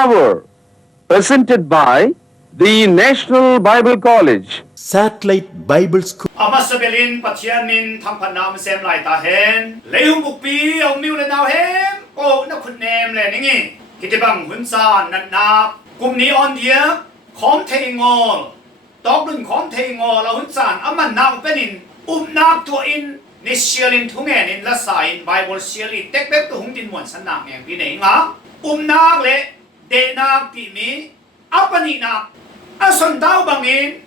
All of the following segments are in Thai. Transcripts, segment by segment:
Hour, presented by the National Bible College. Satellite Bible School. Amasabelin patyanin thampanam sem lai ta hen leum bukpi ong miu le naw hem o na khun nem le ningi kitibang hun san nan na kum ni on dia khom thei ngol tok dun khom thei ngol la hun san aman naw penin nak to in ni sialin thungen in la sain Bible siali tek bek to hung tin mon san nak em pi nei nga nak le de nak ti mi apani nak ason daw bangin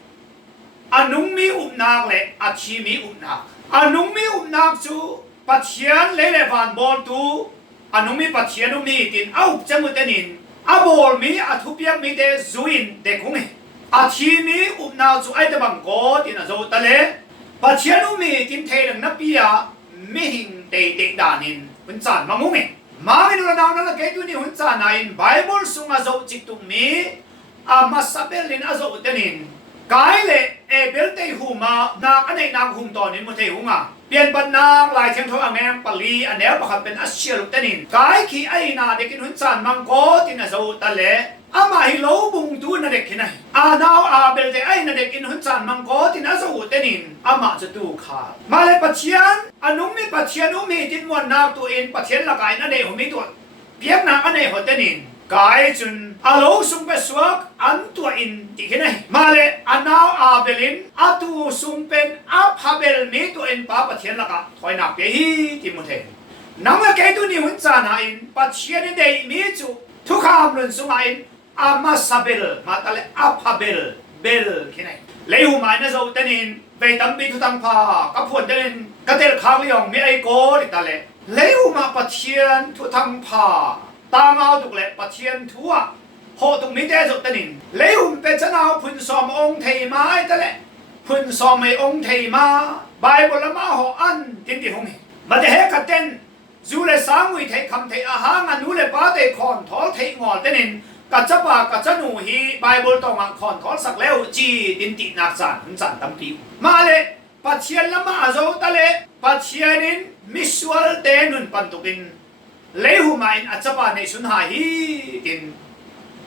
anung mi nak le achi mi nak anung mi nak chu pathian le le van bol tu anung mi pathian mi tin au chamutenin abol mi athupiak mi de zuin de khunge achi mi nak chu ai de bang ko tin a zo ta le pathian mi tin thei na pia mi hing de de danin hun chan ma mu me ma mi nu na na ke tu ni hun chan na in Bible sunga zo chik tu mi amasabelin azo tenin cái lệ bel tây hù mà nàng anh này nàng hùng tòn nên một thầy hùng à biên bận nàng lại thêm thôi anh em Pali anh em bảo bên Asia lúc tên cái khi ai na để cái huấn sản mang có thì là dâu ta lệ mà hi lâu bùng tu na để cái này nào bel tây ai na để cái huấn sản mang có thì là dâu tên màจะดูขามาเลยปัจเจียนนุ่มมีปัจเจียนนุ่มมีที่มวนนาตัวเองปัจเจียนละกายนั่นเองผมมีตัวเพียงนางอันไหนหัวเต้นกายจนโลสุงเป็นสวกอันตัวอินที่ไหนมาเลยนาวเบลินตูสุงเป็นพาเบลมีตัวอินป้าปัจเจียนละกะถอยนักเปียฮีที่มุเทนังเมื่อแกตัวนี้หุ่นจานาอินปัจเจียนเดย์มีจุทุกคำลุนสุงอินมาซาเบลมาตะเลพาเบลที่ไหนเลยหูหมายนะเจ้าเต้นไปตั้มปีทุตังพากับพวกเต้นกระเตลข้าวเลี้ยงมีไอโก้ที่ตะเลเลยหูมาปัจเจียนทุตังพาตางเอาตุกเล็ปัจเจียนทั่วโหตุกมิเตสุดตันินเลี้ยวเป็นชนเอาพุนซอมองเทมาไอ้ตะเล็พุนซอมไอองเทมาใบบลมาหออันตินติหงมาเดฮกัดเต้นจูเลสางวิเทคำเทอาหางันนูเลป้าเตคอนทอลเทงอตันินกัจจปากัจจนูฮีใบบลตองคอนทอลสักแล้วจีตินตินักสันสันตั้มปีมาเลยปัจเจียนละมาโจตะเล็ปัจเจียนินมิสวลเตนุนปันตุกินเลหูมาอินอัจฉริยะในสุนหาฮีกิน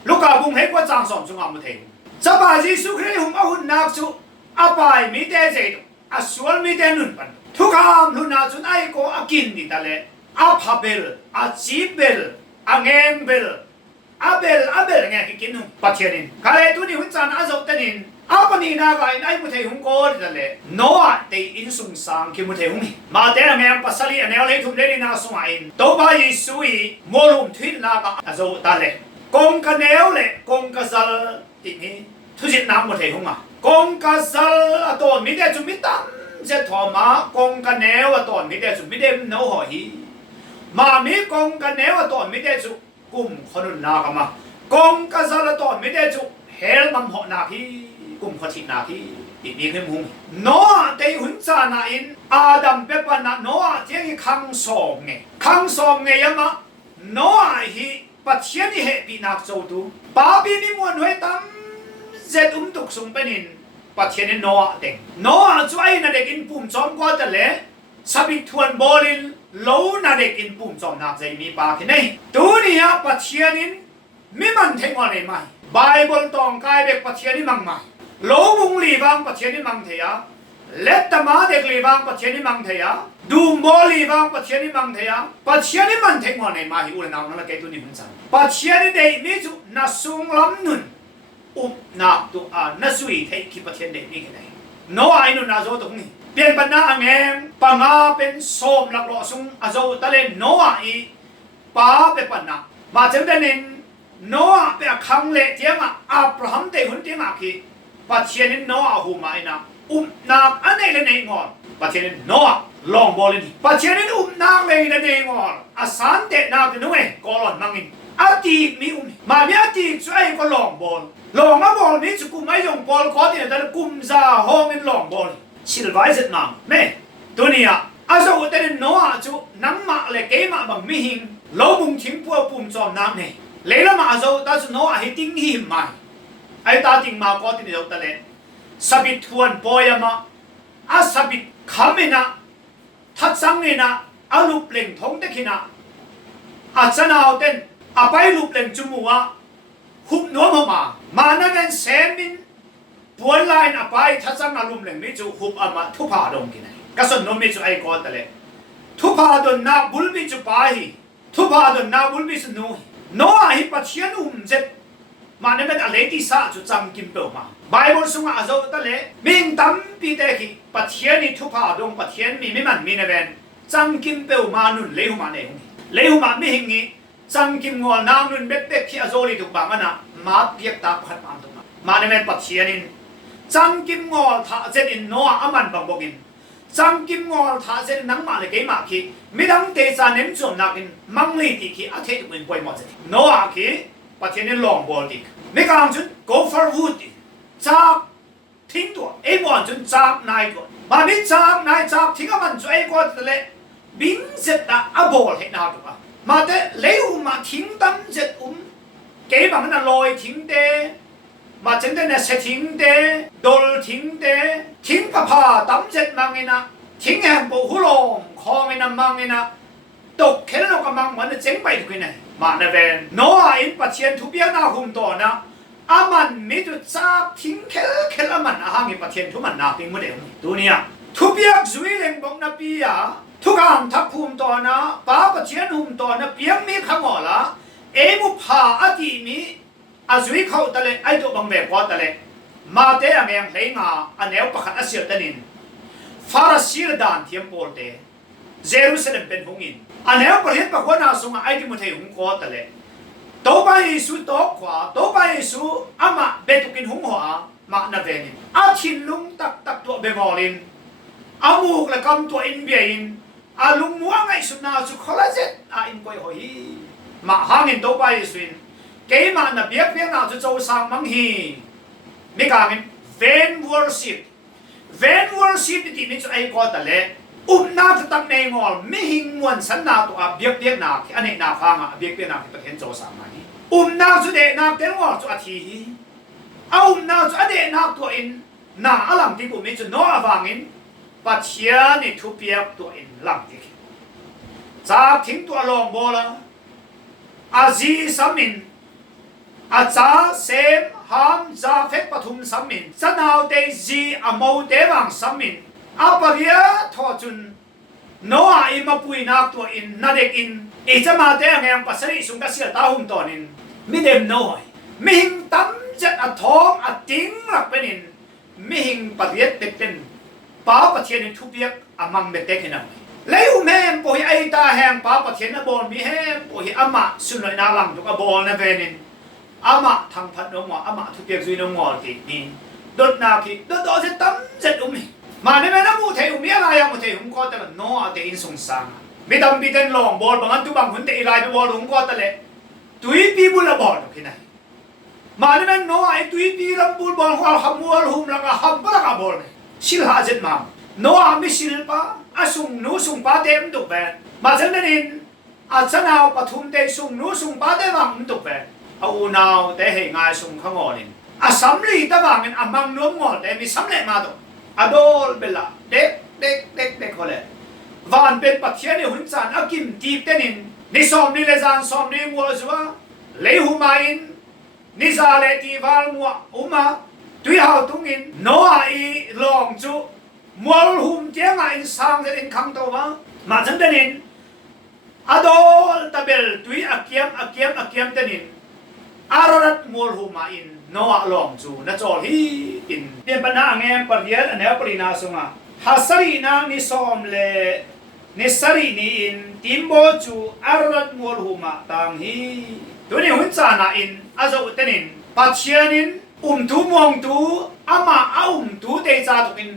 ลูกกาบุงเฮกว่าจางสมสุงอามุเทงจับอาจีสุครีหุมอาหุนนักสุอาปายมีเตเจตุอาสวลมีเตนุนปันทุกคำหุนนาจุนไอโกอากินดิตาเลอาพาเบลอาจีเบลอาเงมเบลอาเบลไงกินหุปัจเจนินกาเลตุนี่หุนจานอาโจตันินอาปนีนากายนายมุเทหุงโกดิตาเลโนอาเตอินสุงสังคิมุเทหุงมาเตะแมงปัสสลีอันเอลเลทุมเลนินาสุงอินโตบายิสุยโมลุมทินนากาอาโจตาเลกงกันเอลเลกงกะซัลตินี้ทุจิตนามมุเทหุงอ่ะกงกะซัลอตอนมิเดจุมิตัมเจทอมากงกันเอลอตอนมิเดจุมิเดมโนหอฮีมามีกงกันเอลอตอนมิเดจุกุมขนุนนากามากงกะซัลอตอนมิเดจุเฮลมัมหอนาพีกุมขจินาที่ติดมีขึ้นหุงโนอาเตหุนจานาอินอาดัมเปปนาโนอาเทียงคังสองไงคังสองไงยามะโนอาฮีปัจเจียนิเฮปีนักโจตุปาบีนิมวนหวยตั้มเจ็ดตุกสุงเป็นอินปัจเจียนิโนอาเต็งโนอาจวยนาเด็กินปุ่มจอมกว่าจะเละสบิทวนบอลินโลนาเด็กินปุ่มจอมนักใจมีปาขึ้นไงตัวนี้ปัจเจียนินไม่มันเทงวันไหนไหมไบเบิลตองกายเบกปัจเจียนิมังไหมโลบุงลีบางปัจเจนิมังเทียเลตตมาเด็กลีบางปัจเจนิมังเทียดูมโบลีบางปัจเจนิมังเทียปัจเจนิมันเทงวันในมาหิอุลนาวนั่นละเกตุนิมันสันปัจเจนิเดมิจุนัสซุงลำนุนอุปนักตัวนัสวีเทคิปัจเจนิเดนี่กันไหนโนไอนุนาโจตรงนี้เปลี่ยนปัญหาเงมปังอาเป็นโสมหลักหล่อซุงอาโจตะเลนโนไอป้าเป็นปัญหามาจังเดนินโนเป็นคังเละเทียงอับราฮัมเตหุนเทียงอาคีปัจเจียนินโนอาหูมาอินะนักอันไหนเลยในงอนปัจเจียนินโนอาลองบอลินปัจเจียนินนักเลยในงอนอาสันเตนักนู้เองกอลอนมังอินอาตีมีมามีอาตีช่วยก็ลองบอลลองอ่ะบอลนี้จะกุมไม่ยงบอลก็ที่แต่กุมซาห้องอินลองบอลชิลไวส์นังเม่ตัวนี้อาจะอุตส่าห์โนอาจูนังมาเลยเกมาบังมิหิงโลบุงทิ้งพวกปุ่มจอมนักเนี่ยเลยละมาอาจะอุตส่าห์โนอาให้ทิ้งหิมมาไอ้ตาติงมาก็ที่เดียวตะเลสบิทวนปอยมาอาสบิทขมินะทัดสังเงินะอาลูปเล่งทงเด็กินะอาจจะน่าเอาเต้นอาไปลูปเล่งจุมัว หุบนัวมานั่นเป็นเซมินปวนไลน์อภัยทัศน์อารมณ์หนึ่งมิจูหุบอามาทุพาดงกินไงก็สนนมิจูไอ้ก้อนแต่เลยทุพาดนนาบุลมิจูไปทุพาดนนาบุลมิสนุโนอาฮิปัจเจียนุมเจ็ดมานั่นเป็นอะไรที่ซาจุจำกินเปล่ามาไบเบิลสุงอาโซแต่เลยมิงตั้มปีเตกิปัจเจียนิทุพาดงปัจเจียนมีไม่มันมีนั่นเป็นจำกินเปล่ามานุนเลหุมาเนี่ยเลหุมาไม่หิงงี้จำกินงัวน้ำนุนเบ็ดที่อาโซลิถูกบางมันนะมาเปียกตาพัดมาตรงนั้นมานั่นเป็นปัจเจียนินจำกิมงอลท่าเจนินโนอามันบังบอกินจำกิมงอลท่าเจนนังมาเลยเกี่ยมาคีไม่ต้องเตะจานเน้นจมนักินมังลีติคีอาเทตุเป็นป่วยหมดเลยโนอาคีปัจเจนินลองบอลดิไม่กลางจุด go for wood จากทิ้งตัวไอ้บอลจุดจากนายตัวมาบินจากนายจากทิ้งมันจุดไอ้ก้อนทะเลบินเสร็จละอาบอลให้นาตัวมาแต่เลี้ยวมาทิ้งตั้มเสร็จเกี่ยมันน่ะลอยทิ้งเตะมาจังได้เนี่ยเสทิ้งเดดลทิ้งเดทิ้งผ้าตั้มเจ็ดมังไงนะทิ้งแหมปูหุลมคอไงนะมังไงนะตกแค่นั้นก็มังมันจะเจ๊งไปทุกคนเลยมาเนเวนโนอาอินปัจเจียนทุบยานาหุ่มตัวนะอามันมีจุดจับทิ้งแค่อามันอาหางอินปัจเจียนทุมันนาปิงไม่ได้ตัวเนี้ยทุบยาจุยเล่งบอกนะปีอะทุกการทับหุ่มตัวนะป้าปัจเจียนหุ่มตัวนะเปียงมีขมอละเอมุพาอดีมีอาศัยเขาตะเลไอ้ตัวบางแบบพอตะเลมาเตะเมียงเฮงาอันเอวประคันอาเซียตันินฟาราซีร์ดานเทียมโพลเตเยรูซาเล็มเป็นหงอินอันเอวประเทศประคนอาสุงไอ้ที่มุทัยหงโคตะเลโตไปสุโตขวาโตไปสุอามาเบตุกินหงหัวมานาเวนินอาชินลุงตักตัวเบมอลินอามูกและกำตัวอินเบียนอาลุงมัวไงสุนาสุคอลาเจตอาอินกอยหอยมาหางินโตไปสุนเกี่ยมันน่ะเบียกน่าจะโจสังมังฮีไม่กลางvain worship ที่นี่จะไอ้ก็แต่เละน่าจะตั้งในงอลไม่หิงมวนสันนาตัวเบียกน่าอันนี้น่าฟังเบียกน่าที่ประเทศโจสังมังฮีน่าจะเดน่าเต็มงอลจะอาทิน่าจะเดน่าตัวอินน่าอลังที่ผมมีจะโน้อาฟังอินปัจเจียนี่ทุบเบียกตัวอินหลังที่จากทิ้งตัวลงบอลอาจีสามินอาจารย์เซมฮามจาเฟกปฐุมสัมมินจะนาวเดจีอโมเดวังสัมมินอาปริยาทอจุนโนอาอิมาปุยนักตัวอินนาเด็กอินจะมาเตะเงียงปัสริสุงกัสเสียตาหุ่มตัวนินมิเดมโนยมิหิงตั้มจัดอัดทองอัดติ้งหลักเป็นอินมิหิงปริยัติเป็นป้าปะเทียนทุบยักอามังเบเตกินังแล้วแม่ปุยไอตาแหงป้าปะเทียนบอลมีแหงปุยอามาสุนัยนาลังตุกบอลนะเวนินอามาทางพัดน้องอามาทุกเรื่องซุยน้องตินี่ดดนาคีดดจะตั้มเจ็ดมาในแม่น้ำมูเทอุมีอะไรยังมูเทอุมก็แต่ละโนอาเตอินสงสารไม่ทำปีเต็นลองบอลบางอันตุบางคนเตะไล่ไปบอลอุมก็แต่ละตุยปีบุลบอลโอเคไหนมาในแม่โนอาไอตุยปีลำบุลบอลหัวขมัวหุมแล้วก็หับปะละกับบอลเลยชิลหาเจ็ดมาโนอาไม่ชิลปะอาสุงนูสุงปาเต็มตุกแบนมาเช่นนั้นอาจนาวปฐุมเตสุงนูสุงปาเต็มมังตุกแบนเอานาวแต่เหงาสุงขงอลินอาสำลีตะบางเงินอามังน้วมงอแต่มีสำเร็จมาตัวอโดลเบลาเด็กคนเลยวันเป็นปัจเจียนหุ่นจานอากิมตีเตนินนิสอมนิเลจานสอมนิมัวจวะเลหุมาอินนิซาเลตีวาลมัวอุมาตุยหาวตุงินโนอาอีลองจูมัวหุมเจียงอินสังเจริญคังตัวมาจังเตนินอโดลตะเบลตุยอาเกียมเตนินอารัตมัวหุมาอินโนอาลองจูนัจอลฮีอินเดียนปนาเงมปริยัตอันเนปรินาสุงาฮัสรีนานิสอมเลนิสรีนีอินติมโบจูอารัตมัวหุมาตังฮีตัวนี้หุ่นจานาอินอาจอุตนินปัจเจียนินทูมองทูอามาทูเตจาตุกิน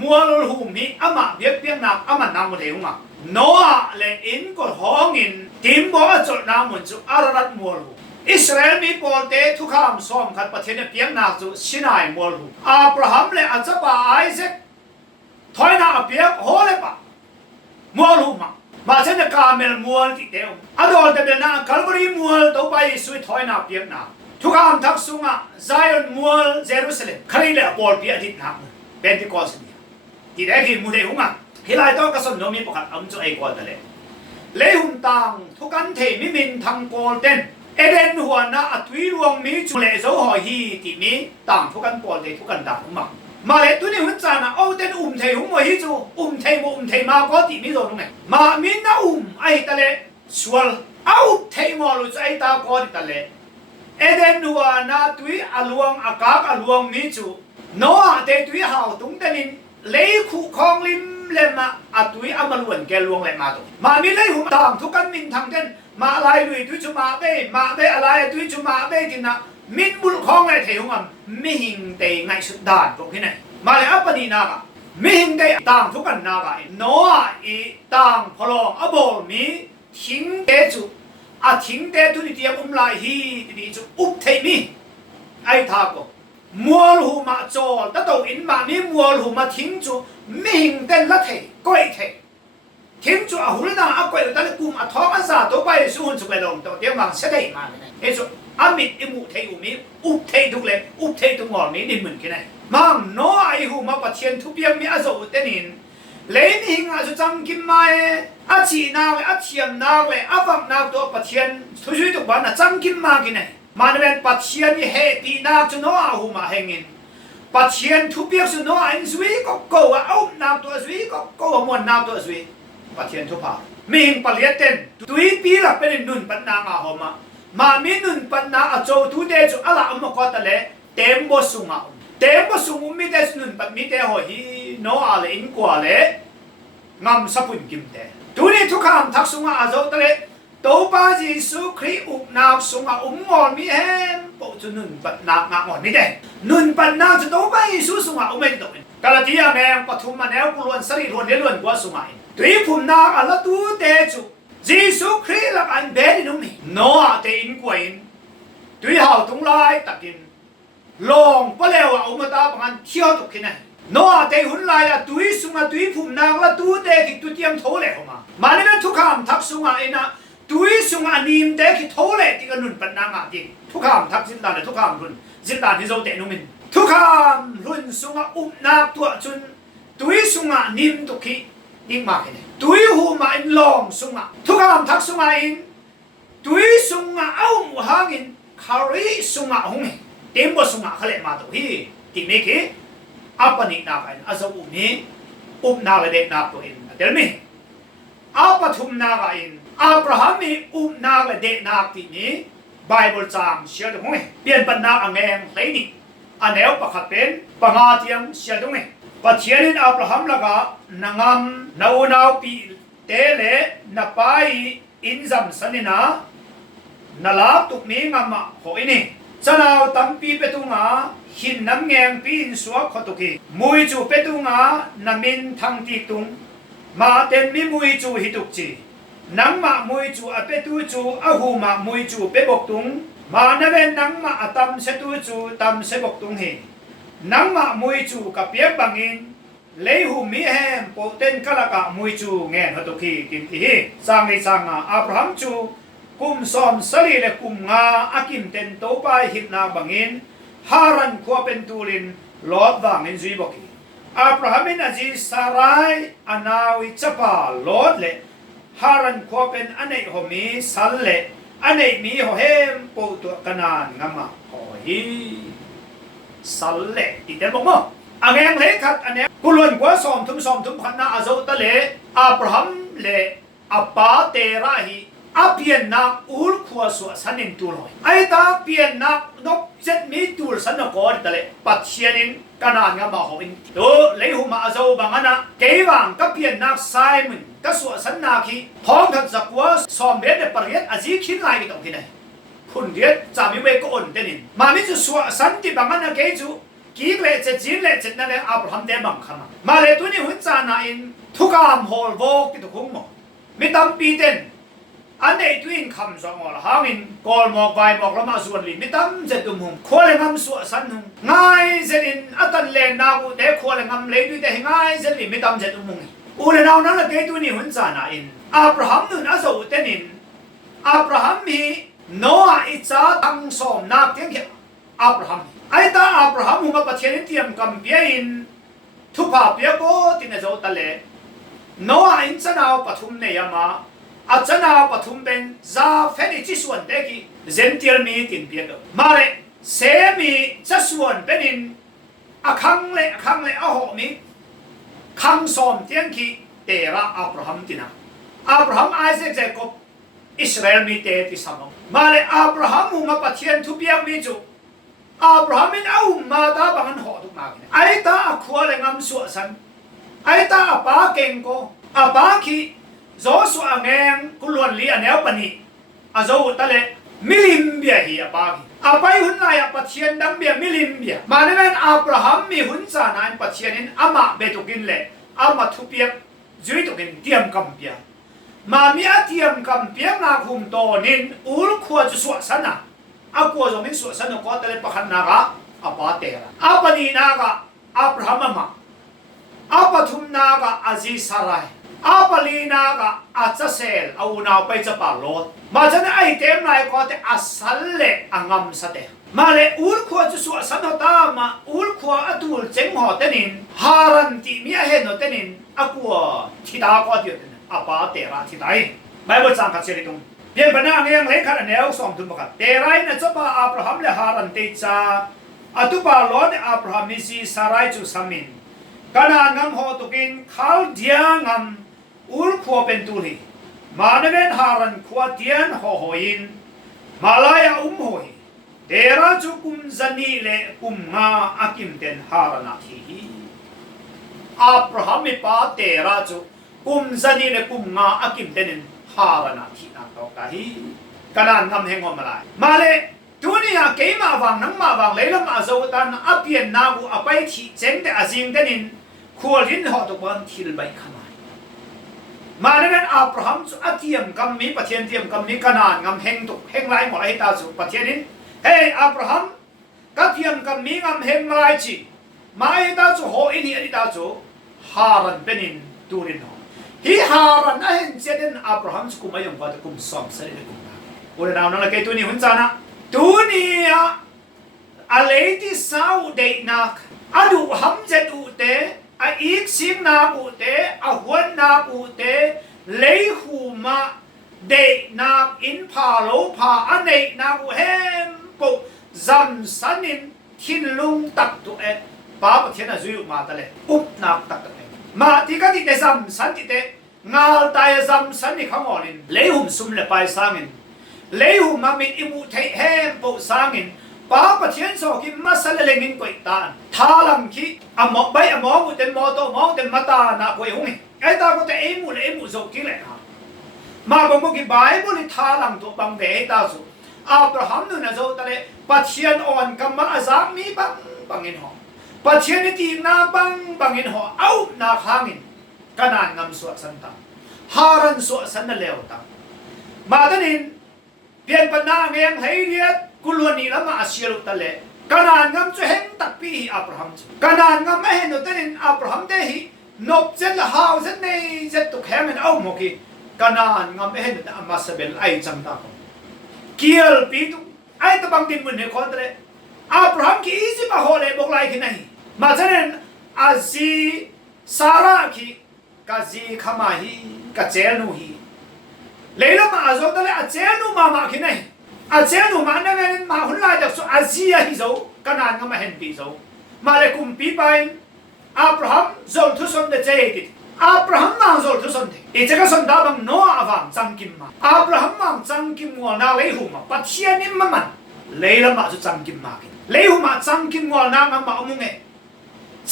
มัวหุมีอามาเบียกนักอามันนามเทหุมาโนอาเลอินก็ห้องอินติมโบจูนามุนจูอารัตมัวหุอิสราเอลมีโปลเตทุกคำสอมขัดประเทศเพียงนักจูชินายมัวหุอับราฮัมเลอาจบาไอเซกถอยนาเปียกโหเลปะมัวหุมาเช่นกาเมลมัวที่เดียวอดอลเตเบนาคัลวารีมัวตัวไปสุดถอยนาเปียกนาทุกคำทักษุงะไซออนมัวเยรูซาเล็มใครเลปอลเปียดิษนักเป็นที่กอสเนียที่ได้ที่มุเดหุงะฮิลายตัวกษัตริย์โนมีประกาศอัมจุไอกอตเลยเลหุนตังทุกันเทมิมินทังโกลเดน เอเดนหัวนะอตุยรวงมีจุเลโซหอฮีติมีต่างทุกันปอลเตทุกันต่างมาเลยตัวนี้หุ่นจานะเอาเต้นเทหุ่นมวยจูเทมาก็ติมีโดนตรงไหนมามินนะไอตะเลสวลเอาเทมอลุไอตาก็ติตะเลเอเดนหัวนะตุยอลวงอากาศอลวงมีจูโนอาเตตุยหาวตรงเตนินเลยคู่คองลิมเลมาอตุยอมาลวนแกลวงเลยมาตัวมามิเลยหุ่นต่างทุกันมินทางเต้นมาอะไรลุยตุยจูมาเบ้อะไรตุยจูมาเบ้กินนะมินบุลคองเลยเทหุ่นไม่หิงเตไงสุดด่านตรงที่ไหนมาเลยอัปปนีนากะมิหิงเตต่างทุกันนากะโนอาอีต่างพลองอบอลมีทิ้งเตจูทิ้งเตตุนิเตียลายฮีดีจูอุบเทมีไอทาโกมัวลูมาโจตะโตอินมามีมัวลูมาทิ้งจูมิหิงเตละเทก้อยเททิ้งจูหุ่นนาก้อยตะกุมท้องอันซาตัวไปสู้หุ่นสุกเลยลงตัวเดียวมังเสด็จมาเนี่ยเอจูอามิดอิมุเทอุมีอุบเททุกเลยอุบเททุกงอมีนี่เหมือนกันไงมังโนไอหูมาปะเทียนทุบยังมีอาโซเตนินเลนหิงอาจจะจังกิมมาอาชีนาเวอาเทียมนาเวอาฟังนาตัวปะเทียนทุยทุกวันน่ะจังกิมมากินไงมันเป็นปะเทียนนี่เฮตีนาจุโนอาหูมาเฮงินปะเทียนทุบยังจุโนอาอินสวีก็โกว่าเอานาตัวสวีก็โกว่ามวนนาตัวสวีปะเทียนทุบผามีหิงปะเลียเต็นตุยปีละเป็นนุ่นปันนางอาหอมามีนุ่นปันนาอาโจทุเดจุอะไรอมกอตะเลเต็มบสุงาเต็มบสุงมีเดสนุ่นปันมีเดหอยโนอาเลอินกว่าเลงามสับุนกิมเตตุนี้ทุกคำทักสุงาอาโจตะเลตัวป้าจีสุครีอุกนาสุงางอนมีเฮมปจุนุ่นปันนางงอนมีเดนุ่นปันนาจะตัวป้าจีสุสุงาไม่ตกกาลที่ยังแรงปฐุมมาแนวกุลวนสรีรวนเดลวนกว่าสุงาตุยพุ่มนาอัลละตูเตจุจีสุครีลักอันเบดินุมีโนอาเตอินกวยตุยหาวตุงไลตักินลงปะเลวอุมาตาบังเที่ยวตุกินไงโนอาเตหุ่นไลอะตุยสุงาตุยพุ่มนาละตูเตกิตุเตียมโถเลออกมาเนี่ยทุกคำทักสุงาเอนะตุยสุงานิมเตกิโถเลติกันนุนปันนางจริงทุกคำทักสินดานทุกคำรุนสินดานที่โจเตนุมินทุกคำรุนสุงาอุบนาตัวจุนตุยสุงานิมตุกิยิ่งมากเลยตุยหูมาอินลองสุงาทุกคำทักสุงาอินตุยสุงาเอาหางินคาริสุงาหงเต็มบสุงาเขาเลยมาตัวที่ติเมกิอัปปนินากันอาซาอุมีอุบนาเดนาตัวอินเดี๋ยวมีอาปทุมนากันอับราฮัมมีอุบนาเดนาตินี้ไบเบิลจางเชียร์ตรงนี้เปลี่ยนปัญนาอังเงงเลยนี่อันเดียวประคับเป็นปังอาเทียมเชียร์ตรงนี้ปัจเจียนินอับราฮัมละกะนางามนาวปีเตเลนปายอินซัมสันินานาลาตุกมีงามะโหยนี่จะนาวตั้มปีเปตุงาหินน้ำแงงปีนสวกขตุกีมวยจูเปตุงานามินทังตีตุงมาเต็นมีมวยจูฮิตุกจีนังมะมวยจูอเปตุจูอาหูมะมวยจูเปบกตุงมาเนเวนนังมะตัมเสตุจูตัมเสบกตุงเฮนังมะมวยจูกับเปียบังอินเลยหูมีแฮมโปเต็นกะละกะมวยจูแงนขตุกีกินที่สร้างในสร้างอับราฮัมจูกุมซอมสลีและกุมงาอากิมเต็นโตไปหินนาบังอินฮารันขัวเป็นตูลินลอดวางอินซีบกีอับราฮัมินอาจีสารายอนาวิจัปาลอดเลฮารันขัวเป็นอันไหนหมีสัลเลอันไหนมีหเฮมปูตัวกนานงามะหอฮีสัลเลติเดนบอกมั้งอันแงเลขัดอันเนี้ยกุลวนกว่าสอมทุมพันนาอาโซตะเลอับราฮัมเลอัปปาเตระฮีอาเปียนนักอุลขวสวสันนินตูลอยไอ้ตาเปียนนักนกเจ็ดมีตูลสันนกอดตะเลปัจเชียนินกันนานงามาหอินโตเลยหุมาอาโซบังนะเกวังกับเปียนนักไซมอนกับสวสันนาคีพ้องกันสักว่าสอมเบ็ดในปริยัติอาจีคิดไรกันตรงที่ไหนคุณเดียดจามิเวก็อ่อนเดนินมามิจุสวสันติบังนะเกจูกีเกลเจจินเลเจนั่นเลยอับราฮัมเดบังขมามาเลยตัวนี้หุ่นจานาอินทุกามโฮลโวกิตุคุมมิตัมปีเดนอันเดตวินคำสองอละหางินกอลหมอกใบหมอกละมาส่วนลิมิตัมเจตุมุงขวเลงำสวสันหุงง่ายเจรินอัตันเลนาอุเดขวเลงำเลดุเดง่ายเจรินมิตัมเจตุมุงอุเรนาวนั้นละเกตุนี่หุ่นจานาอินอับราฮัมนุนอาศัยเตนินอับราฮัมมีโนอาอิจาตังสอมนักเทียงอับราฮัมไอ้ตาอับราฮัมหุงกับเทียนเตรียมกำเบียอินทุกภาพเบียโกตินเจโตเลโนอาอินจะนาวปฐุมเนียมา อาจนาปฐุมเป็นซาเฟนิจิส่วนเด็กเซนเทียลมีตินเปียดมาเลยเสมีจะส่วนเป็นอินอะคังเลอะหอมีคังสอมเทียงคีเตระอับราฮัมตินะอับราฮัมไอเซกเจคอบอิสราเอลมีเตติสามองมาเลยอับราฮัมมุมาปะเทียนทุบยังมีจุอับราฮัมมินเอามาตาบังหอทุกมากินไอตาอักขวาเลงามสวสันไอตาอัปาเก่งก็อัปาคีโซสวงเองกุลวนลีอันเนวปนีอาโซตะเลมิลิมเบียฮีอัปาคีอาไปหุ่นลายปะเทียนดังเบียมิลิมเบียมาในนั้นอับราฮัมมีหุ่นจานายปะเทียนินอามาเบตุกินเลอามาทุเปียจุยตุกินเตรียมกัมเปียมามีอาเตรียมกัมเปียนาคุมโตนินอุลขวจะสวสันนะอากัวจงมินสวสันก็ตะเลปะขันนากะอาปาเตระอาปนีนากะอับราฮัมมาอาปทุมนากะอาซิสารายอาปลีนากะอาจเซลเอานาไปจะปาโลดมาจะได้ไอเทมนายก็แต่อาศัลเลอังมสเตมาเลอุลขวจะสวสันตามาอุลขวอตูลเจงหอเตนินฮารันติมีเห็นเตนินอากัวทิดาก็เดียวเตนินอาปาเตระทิดายไม่ว่าจังกัดเชลิตุงเพียงปัญหาเงี้ยงเล็กขนาดแนวสองทุนประกาศเตไรนะจะปาอับราฮัมและฮารันติจาอตุปาโลดอับราฮัมมิซีสารายจุสามินขณะงำหอตุกินขาลเดียงำอุลขวเป็นตุลีมาเนเวนฮารันขวเตียนหอหอินมาลายหอยเดราจุกุมจันีเลกุมงาอากิมเตนฮารันาทีอับราฮัมมีปาเตราจุกุมจันีเลกุมงาอากิมเตนฮารันาทีนักตอกะฮีขณะงำแห่งอมลายมาเลทุนี่อะเกมาวังนังมาวังเลยละมาโซตันอเปียนนากูอไปที่เจงแต่อาซิงเตนินขวลินหอตุบันทิลใบขมายมาในนั้นอับราฮัมอาเทียมกัมมีปะเทียนเทียมกัมมีขนาดงำแห่งตุกแห่งไรหมดไอตาสุปะเทียนินเฮ้อับราฮัมกัเทียมกัมมีงำแห่งไรจีมาไอตาสุโหอินี่ไอตาสุฮารันเป็นอินตูรินหอฮีฮารันไอเห็นเจดินอับราฮัมสุกุมายังวัดกุมสอมเสด็จกุมอุลนาวนั่นละเกตุนี่หุ่นจานะdunia aleti sau de nak adu hamjet ute a ik sim na ute a huan na ute leihuma de nak in palo pa ane na hem po zam sanin thin lung tak tu e pa pa thian a zui ma ta le up nak tak ta ma ti ka ti te zam san ti te ngal tai zam san ni khangolin leihum sum le pai sangin lehu mamit imu thei hem po sangin pa pathian so ki masal lengin koi tan thalam ki amo bai amo mu ten mo to mo ten mata na koi hung ai ta ko te emu zo ki le ha ma bo mo ki bible ni thalam to bang ve ta so abraham nu na zo ta le pathian on kam azak mi bang bangin ho pathian ni ti na bangin ho au na khangin kanan ngam so san ta haran so san na leo ta ma taninเปลี่ยนปัญหาเงียงให้เรียดกุลวนีละมาอาเซียลุตะเลขนาดงำจะเห็นตักปีอับราฮัมขนาดงำไม่เห็นตัวนี้อับราฮัมเดหินบเซนละฮาวเซนในเซนตุกแฮมันเอาหมกีขนาดงำไม่เห็นตัวอามาสเบลไอจังตาคนเกียร์ปีตุไอตะบังดินมุนเฮคอนตะเลอับราฮัมกีอีสิบะโฮเลบอกไลที่ไหนมาเจนอาซีซาราคีกาซีขามาฮีกาเจนูฮีเลยละมาโซตะเลอาเจนูมาคิดไหนอาเจนูมาเนี่ยมาหุ่นลายจากอาเซียฮิโซขนาดงำมาเห็นปีโซมาเลยกุมปีไปอับราฮัมโซลทุสนเดเจดิอับราฮัมมังโซลทุสนเดอีเจก็สนดาบังโนอาวังจังกิมมาอับราฮัมมังจังกิมวัวนาเลยหุมาปัจเจียนิมมันเลยละมาจะจังกิมมากินเลยหุมาจังกิมวัวนางมาอุ้งเง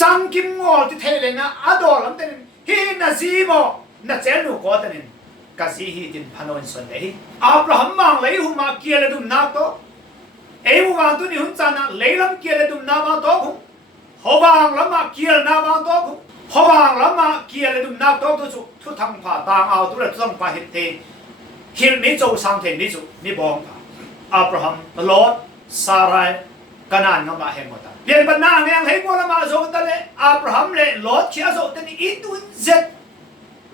จังกิมวัวที่เทเลนะอดอลำเต็นฮีนาซีโมนาเจนูก็เต็นกาซีฮีดินพานอนส่วนเดย์อับราฮัมมังเลยหุมาเกียร์ดุมนาโตเอววางตุนี่หุ่นจานะเลยลำเกียร์ดุมนามาโตคุฮวางละมาเกียร์นามาโตคุฮวางละมาเกียร์ดุมนาโตตุจุทุทำผ่าตางเอาตุเรต้องผ่าเห็นเทฮิลมิโจสังเทนิจุนิบองผ่าอับราฮัมโลดซาไรกนานงมาเฮมอตาเปลี่ยนปัญหาเงี้ยให้พวกละมาโซตะเลอับราฮัมเลโลดเชียโซตะนี่อิดุนเซต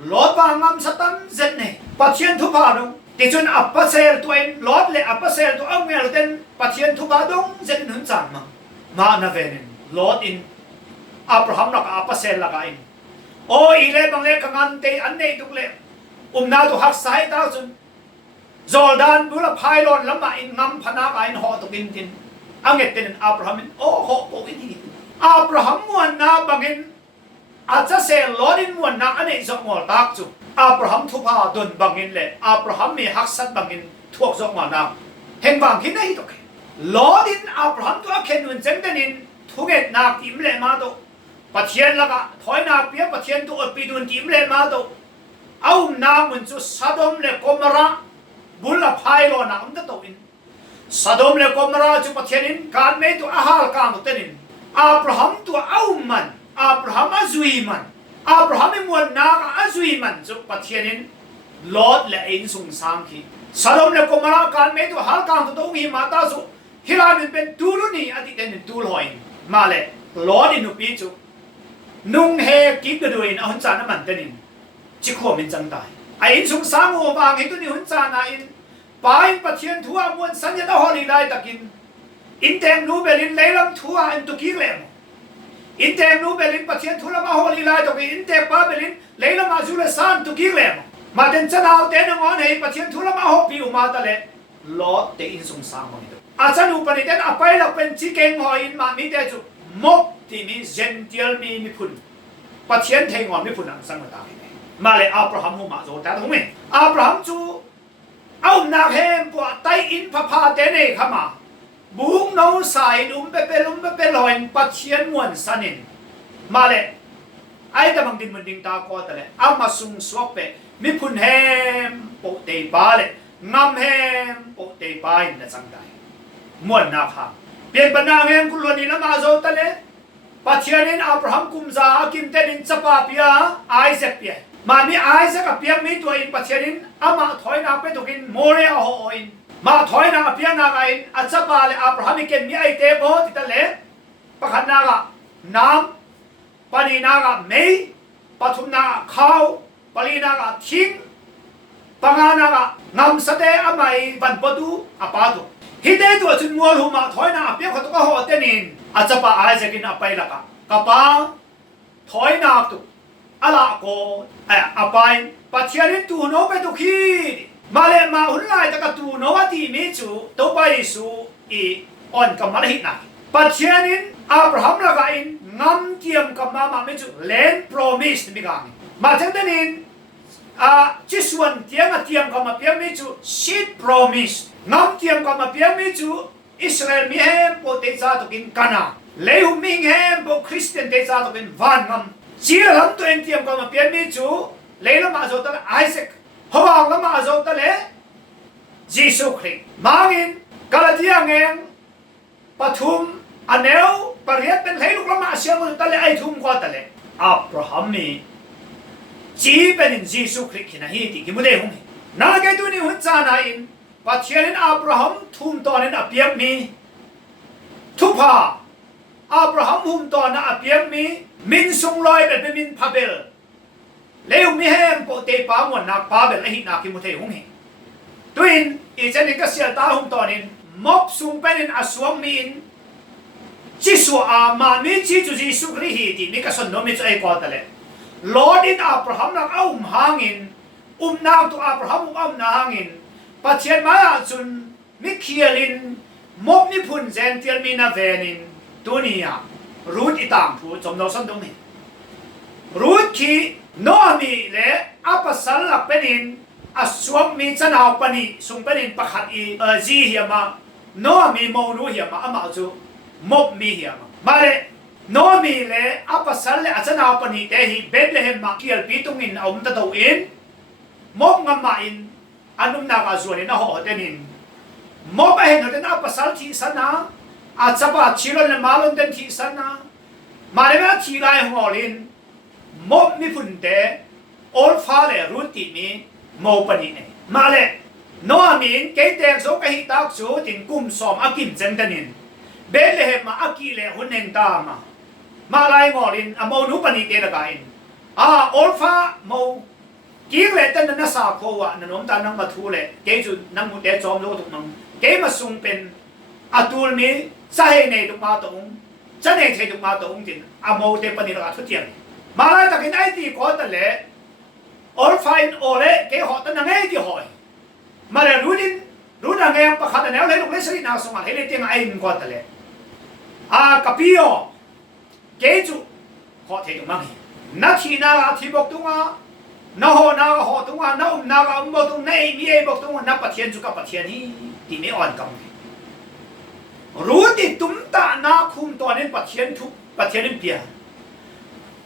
โลดบางงามสตัมเซตเนี่ยปัจเจียนทุพาดงที่จนอัปเปเซลตัวเองโลดเลอัปเปเซลตัวเอาเมียเต็นปัจเจียนทุพาดงเซตหนุนจังมานาเวนินโลดอินอับราฮัมนักอัปเปเซลละกันโอ้อีเล่บางเล่กังอันเตอันเนตุกเล่ นาตุหักสายตาจนจอร์แดนบุรพายลอนละมาอินงำพนักอินหอตุกินทินอังเกตินอับราฮัมโอ้โหโอ้ยนี่อับราฮัมมวนนาบังอินอาจจะเซลลอดินมวนนาอันนี้จงมอตักจุอับราฮัมทุพาดนบังอินเลยอับราฮัมมีหักสัตบังอินทุกจงมอนาเห็นบางที่ไหนตัวแกลอดินอับราฮัมตัวเข็นวันเจงเดนินทุกเอ็ดนากิมเลมาโตปะเทียนละกะถอยนาเปียปะเทียนตัวอดปีดุนกิมเลมาโตเอานามุนจุสะดมเลกอมระบุลพายโลนาอุนตะโตอินสะดมเลกอมระจุปะเทียนินการเมตุอาหารกางตุเตนินอับราฮัมตัวเอามันอับราฮัมอาซุยมันอับราฮัมมวนนาอาซุยมันจุปะเทียนินลอดและอินสุงสามขีสะดมเลกอมระการเมตุอาหารกางตุโตมีมาตาสุฮิลามินเป็นตูลุนีอติเตนินตูลหอยมาเลลอดินุปีจุนุ่งเฮกิกระดุยนะหุ่นจานะมันเตนินจิขวมินจังตายไอ้อินสุงสามหัวบางเห็นตัวนี้หุ่นจานะอินปายปะเทียนทัวมวนสัญญาฮอลีได้ตะกินอินเตมนูเบลินเลลัมทัวอินตุกิเลมอินเตมนูเบลินปะเทียนทัวละมาฮอลีได้ตะกินอินเตปาเบลินเลลัมอาจูเลซานตุกิเลมมาเดนจะนาวเตนงอนเฮปะเทียนทัวละมาฮอปีอุมาตะเลลอเตอินสุงสามมันอาจารย์อุปนิเตนอภัยเราเป็นชิเกงหอยอินมามิเตจุมกที่มีเจนเทียลมีมิพุนปะเทียนเทงอนมิพุนอันสังมาตามาเลยอับราฮัมหูมาโจแต่ตรงนี้อับราฮัมจูเอานาเฮมปวดไตอินพะพาเตเน่เข้ามาบุ้งน้องสายลุมเปเปลุมเปเปลอยปะเทียนมวนสันินมาเลยไอ้แต่บางดินมันดิงตาโคตรเลยเอามาซุงสวกเปมิพุนเฮมปกเตยบาเลยงำเฮมปกเตยบายนั่นสังได้มวนนาคาเปลี่ยนปัญหาเฮมกุลนี่ละมาโจตะเลยปะเทียนินอับราฮัมกุมซากิมเตนินสปาเปียไอเซเปียมามีไอเซกับเปียมีตัวอินปะเทียนินอามาถอยนาไปตุกินโมเรอโหอินมาถอยนาเปียนาอินอัจฉบาเลอับราฮัมมีเกนมีไอเตโบติตะเลปะขันนากะน้ำปานีนากะเมยปทุมนากะข้าวปาลีนากะทิ้งปังานากะงำสเตอไมบันปดูอปาตุฮิเดตัวจุนมัวลุมาถอยนาเปียขตุกะโหเตนินอาจจะปะไอเซกินอไปละกะกะปาถอยนาตุอะละโกอไปปะเทียนินตูโนไปตุคีมาเลมาหุ่นไลตะกะตูโนวะติมิจูโตไปสูอีออนกัมมาลหินะปะเทียนินอับราฮัมละกะอินงำเทียมกัมมามิจูแลนด์โปรมิสมิกามาจังเตนินจิสวนเทียมเทียมกัมมาเปียมิจูชีดโปรมิสงำเทียมกัมมาเปียมิจูอิสราเอลมีเฮมโปเตซาตุกินกานาเลวมิงเฮมโปคริสเตียนเตซาตุกินวานงำจีรัมตัวเองเทียมกัมมาเปียมิจูเลละมาโจตะไอเซกฮวางละมาโจตะเลเยซูคริสต์มางินกาลาดียงเองปฐุมอันเนวปริยัตเป็นเลลูกละมาเสียงตะเลไอทุมกว่าตะเลอับราฮัมมีจีเป็นเยซูคริสต์นะฮีติกิมุเดหุมนาเกตุนี่หุ่นจานาอินปัจเจียนอับราฮัมทุมตอนนั้นอเปียกมีทุพาอับราฮัมหุมตอนนั้นอเปียกมีมินซุงลอยแบบเป็นมินพาเบลเลวมีเฮมโปเตปามวนนักพาเบลและหินาคิมุเทหุมตุอินอีเจนิกเสียตาหุมตอนนั้นมอบซุงเป็นอสวงมีนจิสวามามีจิจุจิสุกริฮีติมิกสันโนมิจไอกอตะเลลอดินอับราฮัมนักเอาหางินนาตัวอับราฮัมเอานางินปัจเจียนมาจุนมิเคียลินมบนิพุนเซนเทียลมีนาเวนินตัวนี้รูดอีตามผู้จมโนสันตรงนี้รูดคีโนมีเลอัปสัลลักเป็นอินอสวมมีจันเอาปนิสุงเป็นอินประคัดอีจีเฮียมาโนมีโมนูเฮียมาอามาจูมบมีเฮียมาเลโนมีเลอัปสัลเลจันเอาปนิเตฮีเบดเลเฮมมาเคียลปีตุงินเอามตะตัวอินมบงามาอินอันนุ่มนากาส่วนนี้นะหอเดนินมอบเห็นเดนอัปสัลที่สันนะอาจจะปาชิลนมาลนเดนที่สันนะมาเลว่าที่ไรหัวลินมอบมีฝุ่นเตออลฟาเลรูติมีมอบปนิเนมาเลโนอามินเกยเตกโซกะฮิตักสูตินกุมสอมอากิมเซนเดนินเบลเลเหมาอากิเลหุนเนงตามาไลหัวลินอโมนุปนิเตละกาอินออลฟาโมกี่เลตันนั้นสาโควะนั่นน้องตานังมาทูเลเกจุนังมุเตจอมโลตุกมังเกมาซุงเป็นอตูลมีสาเหตุในตุกมาตงจะในเทตุกมาตงจินอโมเตปนิระทุเทียนมาไล่ตะกินไอตีก่อนแต่เละ all fine ole ke ho ta na ngai ki hoi mà là rú là nghe bà khát là nếu lấy lúc lấy sấy nào xong mà thấy lấy tiếng ai cũng có tờ lệ cà pio kế chủ họ thấy được mang nó thì na thì bọc tung nó họ tung nó na bọc tung này mi bọc tung nó bát thiên chủ cả bát thiên hi thì mới on cầm rú thì tum ta na khum to nên bát thiên nên bia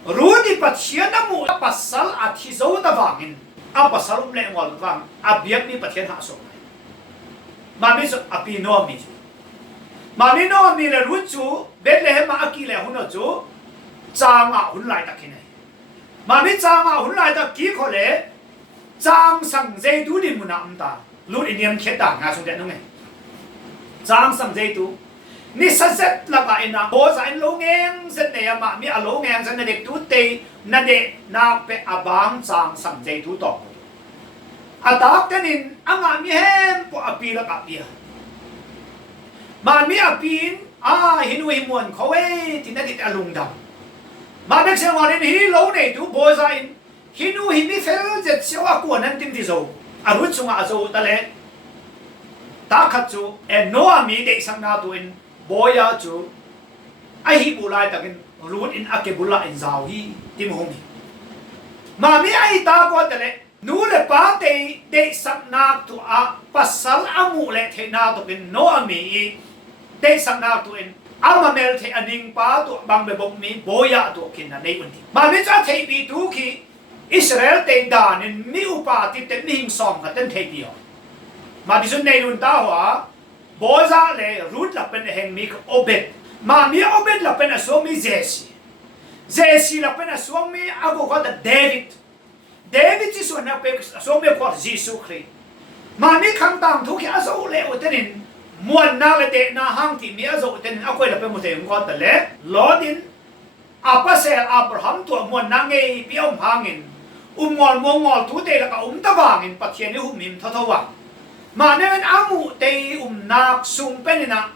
rú thì bát thiên nó mu bát sal thì dấu ta vangin bát sal lệ ngol vang biếc mi bát thiên hạ xuống mà mi so api no mi mà mi no mi là rút chú Bethlehem mà aki là hun chú trang hun lại ta kia này mà mi trang hun lại ta kia khó lẽ trang sang dây tú đi muốn làm ta lúc anh em khét đảng ngã xuống điện đúng không trang sang dây tú ni sát là cái na bố giải lỗ ngang sát này mà mi lỗ ngang sát này tú tê na de na pe abang trang sang dây tú tỏ atak kanin ang ami hem po apila kapia mami apin hinuhi muan kowe tinadit alungdam mabek siya warin hilaw na ito bozain hinuhi mi fel jet siya ako nan timtizo arut sunga azo tale takat chu no ami de sang na tuin boya chu ai hi bulai takin rut in akebula in zawi timhongi mami ai ta ko tale nu le pa te de sak na tu pasal amu le the na to kin no ami de sak na tu in ama mel the aning pa tu bang be bok mi boya tu kin na nei unti ma mi cha the bi tu ki Israel te dan in mi upa ti te ning som ka ten the bi ma bi sun nei run ta wa boza le rut la pen heng mi obet ma mi obet la pen so mi Jesse la pen so mi ago ka David chỉ số nào về số mấy quan Jesus Christ mà mấy khang tang thu khi azo lệ ở trên muôn na lệ để na hang thì mấy azo trên áo quay là về một thế một con lệ lo din apasel Abraham tua muôn na nghe bị ông hangin ngol thu tê là cả ta vangin bắt hiện như mìm thâu vang mà nên amu tê nạc sung bên na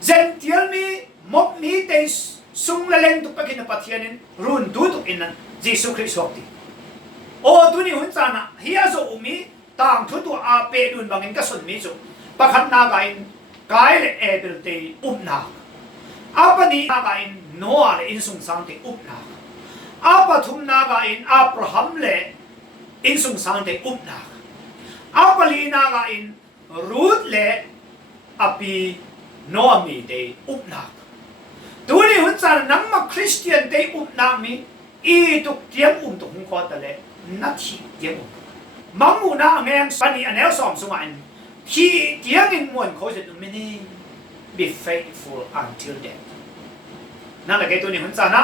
dân tiel mi mốc mi tê sung lên tụ bắt hiện bắt hiện run tu tụ in Jesus Christ học đi tu ni hun sana hiya zo umi tang thu tu pe dun bangin ka sun mi zo pakhat na gain kai le ebel te upna apani na gain noa le in sung sang te upna apathum na gain Abraham le in sung sang te upna apali na gain Ruth le api Noami te upna tu ni hun sana nang ma Christian te upna mi i tuk tiam tuk hung ko ta le nát chỉ tiếng mong muốn na nghe pani anh em xóm xung quanh khi tiếng in muốn khối dịch mình be faithful until deathนั่นแหละcáiตัวนี้มันจะนะ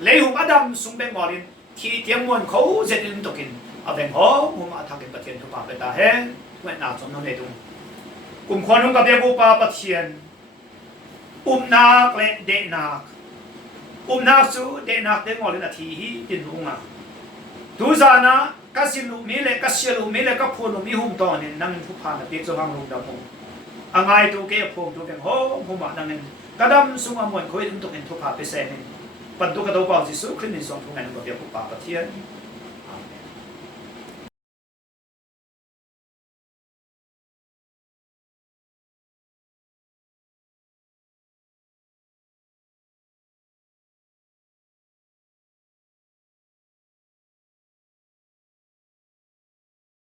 lấy hùng Adam xung bên ngoài lên khi tiếng muốn khối dịch in tục in ở bên họ muốn mà thằng cái bát thiên thu pa ta hết vậy nào trong nó này đúng cùng quan hùng gặp nhau pa bát thiên nạc lệ đệ nạc nạc su đệ nạc đến ngoài lên là thì hi tiền hùng tu zana kasin lu mi le kasia lu mi le ka phun lu mi hum to ne nang thu pha na pek zo hang lu da mo angai tu ke phom tu ke ho huma nang kadam sunga mon khoi dum to en thu pha pe se ne pan tu ka do pa ji su khrin ni song thu ngai no ba pa pa thien